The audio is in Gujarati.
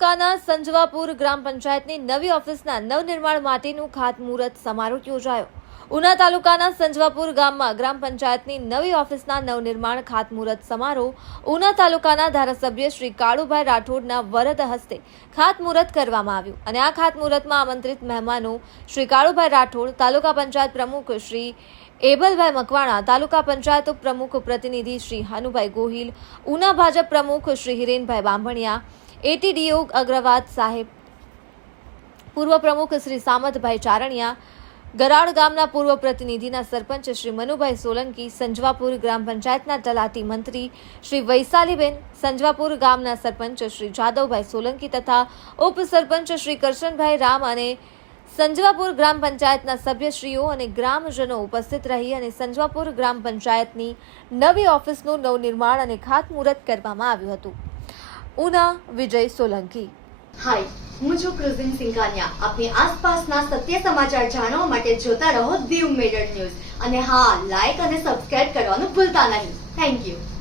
તાલુકાના સંજવાપુર ગ્રામ પંચાયતની નવી ઓફિસના નવનિર્માણ માટેનું ખાતમુહૂર્ત સમારોહ યોજાયો. ઉના તાલુકાના સંજવાપુર ગામમાં ગ્રામ પંચાયતની નવી ઓફિસના નવનિર્માણ ખાતમુહૂર્ત સમારોહ ઉના તાલુકાના ધારાસભ્ય શ્રી કાળુભાઈ રાઠોડના વરદ હસ્તે ખાતમુહૂર્ત કરવામાં આવ્યું અને આ ખાતમુહૂર્તમાં આમંત્રિત મહેમાનો શ્રી કાળુભાઈ રાઠોડ, તાલુકા પંચાયત પ્રમુખ શ્રી એબલભાઈ મકવાણા, તાલુકા પંચાયત ઉપપ્રમુખ પ્રતિનિધિ શ્રી હનુભાઈ ગોહિલ, ઉના ભાજપ પ્રમુખ શ્રી હિરેનભાઈ બાંભણિયા, એટીડીઓ અગ્રવાલ સાહેબ, પૂર્વ પ્રમુખ શ્રી સામતભાઈ ચારણિયા, ગરાડ ગામના પૂર્વ પ્રતિનિધિના સરપંચ શ્રી મનુભાઈ સોલંકી, સંજવાપુર ગ્રામ પંચાયતના તલાટી મંત્રી શ્રી વૈશાલીબેન, સંજવાપુર ગામના સરપંચ શ્રી જાદવભાઈ સોલંકી તથા ઉપસરપંચ શ્રી કરશનભાઈ રામ અને સંજવાપુર ગ્રામ પંચાયતના સભ્યશ્રીઓ અને ગ્રામજનો ઉપસ્થિત રહી અને સંજવાપુર ગ્રામ પંચાયતની નવી ઓફિસનું નવનિર્માણ અને ખાતમુહૂર્ત કરવામાં આવ્યું હતું. ઉના વિજય સોલંકી. હાય, હું છું ક્રુઝિન સિંઘાનિયા. આપની આસપાસના સત્ય સમાચાર જાણવા માટે જોતા રહો દીવ મિરર ન્યૂઝ અને હા, લાઈક અને સબસ્ક્રાઇબ કરવાનું ભૂલતા નહીં. Thank you.